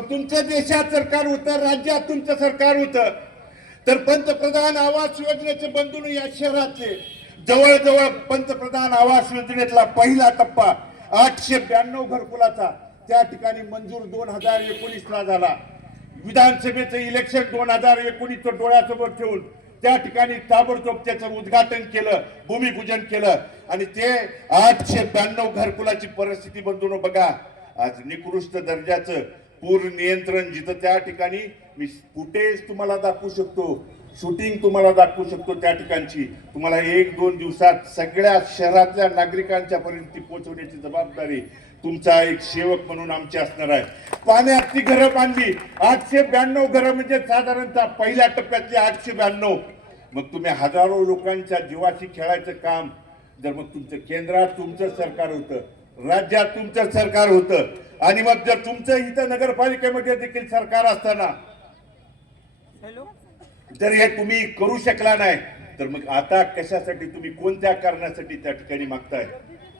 तुमचं देशात सरकार होतं, राज्यात तुमचं सरकार होतं, तर पंतप्रधान आवास योजनेचे बंधू या शहरातले जवळजवळ पंतप्रधान आवास योजनेतला पहिला टप्पा 892 घरकुलाचा त्या ठिकाणी मंजूर 2019ला झाला. विधानसभेचं इलेक्शन 2019 डोळ्यासमोर ठेवून त्या ठिकाणी ताबडतोब त्याचं उद्घाटन केलं, भूमिपूजन केलं आणि ते 892 घरकुलाची परिस्थिती बंधून बघा. आज निकृष्ट दर्जाचं पूर नियंत्रण जिथं त्या ठिकाणी मी फुटेज तुम्हाला दाखवू शकतो, शूटिंग तुम्हाला दाखवू शकतो, त्या ठिकाणची तुम्हाला 1-2 दिवसात सगळ्या शहरातल्या नागरिकांच्या पर्यंत पोहोचवण्याची जबाबदारी तुमचा एक सेवक म्हणून आमची असणार आहे. पाण्यात ती घरं बांधली 892 घरं म्हणजे साधारणतः पहिल्या टप्प्यातली 892. मग तुम्ही हजारो लोकांच्या जीवाशी खेळायचं काम जर मग तुमचं केंद्रात तुमचं सरकार होतं, राज्यात तुमचं सरकार होतं आणि मग जर तुमचं इथं नगरपालिकेमध्ये देखील सरकार असताना जर हे तुम्ही करू शकला नाही तर मग आता कशासाठी, तुम्ही कोणत्या कारणासाठी त्या ठिकाणी मागताय?